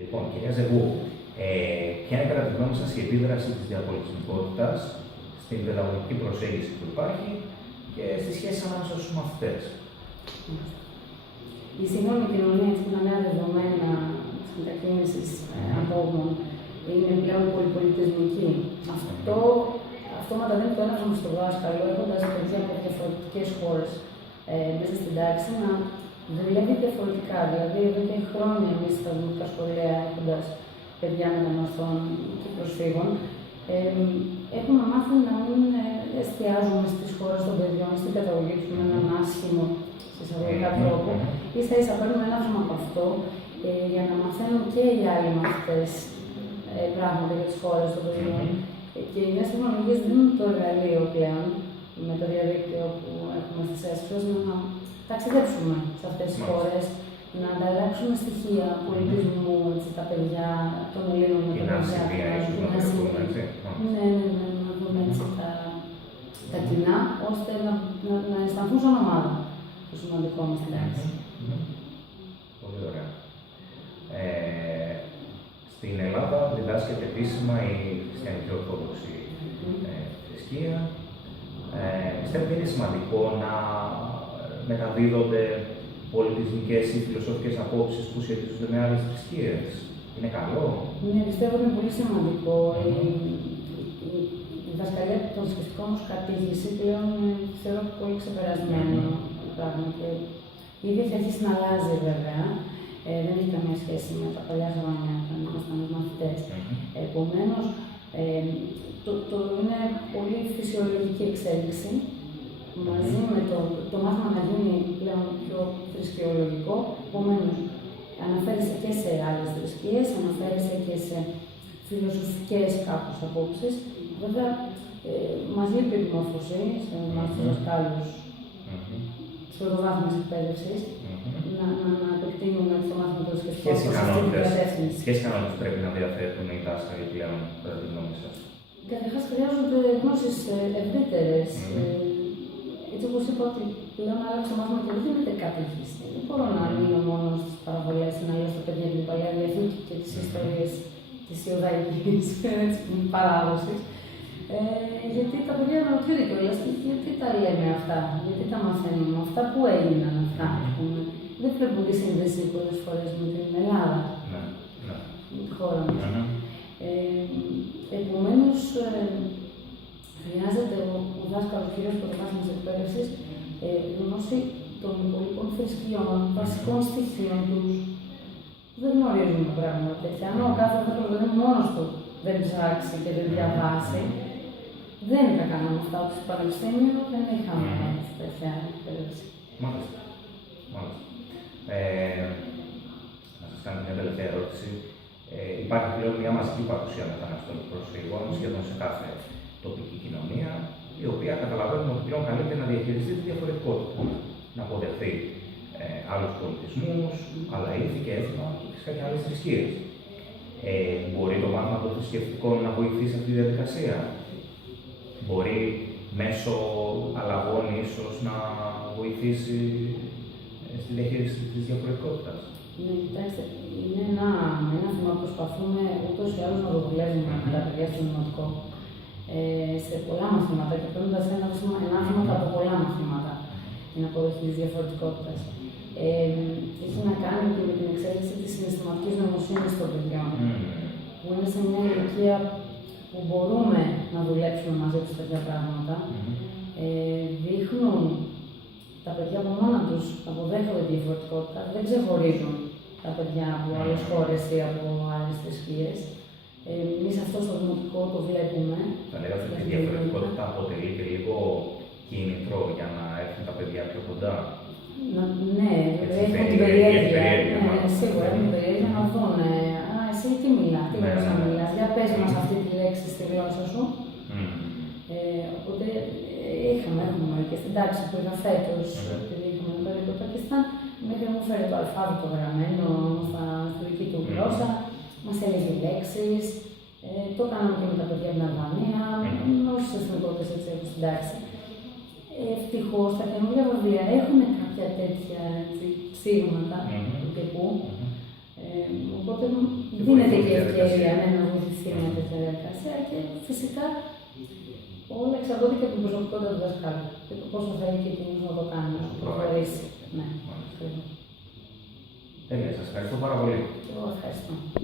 Λοιπόν, κυρία Ζεγού, ποια είναι κατά τη γνώμη σας η επίδραση της διαπολιτισμικότητας στην παιδαγωγική προσέγγιση που υπάρχει και στις σχέσεις ανάμεσα στους μαθητές? Η σύγχρονη κοινωνία και τα νέα δεδομένα της μετακίνησης ατόμων είναι πλέον πολυπολιτισμική. Αυτό αυτόματα δίνει το έναυσμα στο δάσκαλο, έχοντας παιδιά από διαφορετικές χώρες μέσα στην τάξη, να δουλεύει διαφορετικά. Δηλαδή, εδώ και χρόνια εμείς στα δημοτικά σχολεία, έχοντας παιδιά μεταναστών και προσφύγων, έχουμε μάθει να μην εστιάζουμε στις χώρες των παιδιών, στην παιδαγωγή τους με έναν άσχημο εισαγωγικά τρόπο. Ίσα-ίσα παίρνουμε έναυσμα από αυτό για να μαθαίνουν και οι άλλοι μαθητές πράγματα για τις χώρες των παιδιών. Και οι νέες τεχνολογίες δίνουν το εργαλείο πλέον με το διαδίκτυο που έχουμε στις αίθουσες να ταξιδέψουμε σε αυτές τις χώρες, να ανταλλάξουμε στοιχεία πολιτισμού, τα παιδιά των Ελλήνων με τα παιδιά να δούμε τα κοινά, ώστε να αισθανθούν σαν ομάδα. Το σημαντικό μας στην τάξη. Πολύ ωραία. Στην Ελλάδα διδάσκεται επίσημα η χριστιανική ορθόδοξη θρησκεία. Πιστεύω ότι είναι σημαντικό να μεταδίδονται πολιτισμικές ή φιλοσοφικές απόψεις που σχετίζονται με άλλες θρησκείες. Είναι καλό? Ναι, πιστεύω ότι είναι πολύ σημαντικό. Η διδασκαλία των θρησκευτικών ως κατήχηση πλέον θεωρώ πολύ ξεπερασμένο πράγμα. Και ήδη έχει αρχίσει να αλλάζει βέβαια. Δεν έχει καμία σχέση με τα παλιά χρόνια όταν ήμασταν μαθητές. Επομένως, είναι πολύ φυσιολογική εξέλιξη. Μαζί με το μάθημα να γίνει πλέον πιο θρησκεολογικό, επομένως αναφέρεσαι και σε άλλες θρησκείες, αναφέρεσαι και σε φιλοσοφικές κάπως απόψεις. Βέβαια, μας λείπει η επιμόρφωση σε εμάς τους δασκάλους της πρωτοβάθμιας εκπαίδευσης, να επεκτείνουμε το μάθημα των θρησκευτικών προς αυτή την κατεύθυνση. Ποιες κανόνες πρέπει να διαθέτουν οι δάσκαλοι πλέον, κατά τη γνώμη σας? Καταρχάς, χρειάζονται γνώσεις ευρύτερες. Έτσι όπως είπα ότι πλέον άλλαξε το μάθημα και δεν γίνεται κατήχηση. Δεν μπορώ να μείνω μόνο στις παραβολές, να λέω στα παιδιά την Παλαιά Διαθήκη και τις ιστορίες της Ιουδαϊκής παράδοσης. Γιατί τα παιδιά αναρωτιούνται κιόλας, γιατί τα λέμε αυτά, γιατί τα μαθαίνουμε, αυτά που έγιναν αυτά. Δεν βλέπουν τη σύνδεση πολλές φορές με την Ελλάδα, με τη χώρα μας. Επομένως, χρειάζεται ο δάσκαλος, κυρίως πρωτοβάθμιας εκπαίδευσης, γνώση των υπολείπων θρησκειών, βασικών στοιχείων τους. Δεν γνωρίζουμε πράγματα τέτοια. Αν ο κάθε άνθρωπος μόνος του δεν ψάξει και δεν διαβάσει, δεν τα κάναμε αυτά. Όπως στο πανεπιστήμιο δεν είχαμε τέτοια εκπαίδευση. Μάλιστα. Να σας κάνω μια τελευταία ερώτηση. Υπάρχει πλέον μια μαζική παρουσία μεταναστών προσφύγων σχεδόν σε κάθε τοπική κοινωνία, η οποία καταλαβαίνουμε ότι πλέον καλείται να διαχειριστεί τη διαφορετικότητα. Να αποδεχθεί άλλους πολιτισμούς, άλλα ήθη και έθιμα και φυσικά και άλλες θρησκείες. Μπορεί το μάθημα των θρησκευτικών να βοηθήσει αυτή τη διαδικασία? Μπορεί μέσω αλλαγών ίσως να βοηθήσει στη διαχείριση της διαφορετικότητας? Ναι, κοιτάξτε, είναι ένα θέμα που προσπαθούμε ούτως ή άλλως να το δουλεύουμε με τα παιδιά στο δημοτικό. Σε πολλά μαθήματα και παίρνοντας ένα από πολλά μαθήματα την αποδοχή της διαφορετικότητας. Έχει να κάνει και με την εξέλιξη της συναισθηματικής νοημοσύνης των παιδιών, που είναι σε μια ηλικία που μπορούμε να δουλέψουμε μαζί τους τέτοια πράγματα. Δείχνουν τα παιδιά από μόνα τους, αποδέχονται τη διαφορετικότητα, δεν ξεχωρίζουν τα παιδιά από άλλες χώρες ή από άλλες θρησκείες. Εμείς αυτό στο δημοτικό το βλέπουμε. Θα λέγατε ότι η διαφορετικότητα αποτελεί και λίγο κίνητρο για να έρθουν τα παιδιά πιο κοντά? Ναι, έχουν την περιέργεια. Σίγουρα έχουν την περιέργεια να δουν. Εσύ τι μιλάς, τι γλώσσα μιλάς, για πες μας αυτή τη λέξη στη γλώσσα σου. Οπότε έχουμε και στην τάξη που είχα φέτος, επειδή είχαμε ένα παιδί από το Πακιστάν, μέχρι να μου φέρει το αλφάβητο γραμμένο στη δική του γλώσσα, μας έλεγε λέξεις. Το κάναμε και με τα παιδιά από την Αλβανία, όσες εθνικότητες έτσι έχουν στην τάξη. Ευτυχώς τα καινούργια βιβλία έχουν κάποια τέτοια ψήγματα του τύπου. Οπότε δίνεται και ευκαιρία να βοηθηθεί μια τέτοια διαδικασία και φυσικά όλα εξαρτώνται και από την προσωπικότητα του δασκάλου και το πόσο θέλει και εκείνος να το κάνει, να προχωρήσει. Ναι, Τέλεια, σας ευχαριστώ πάρα πολύ. Και εγώ ευχαριστώ.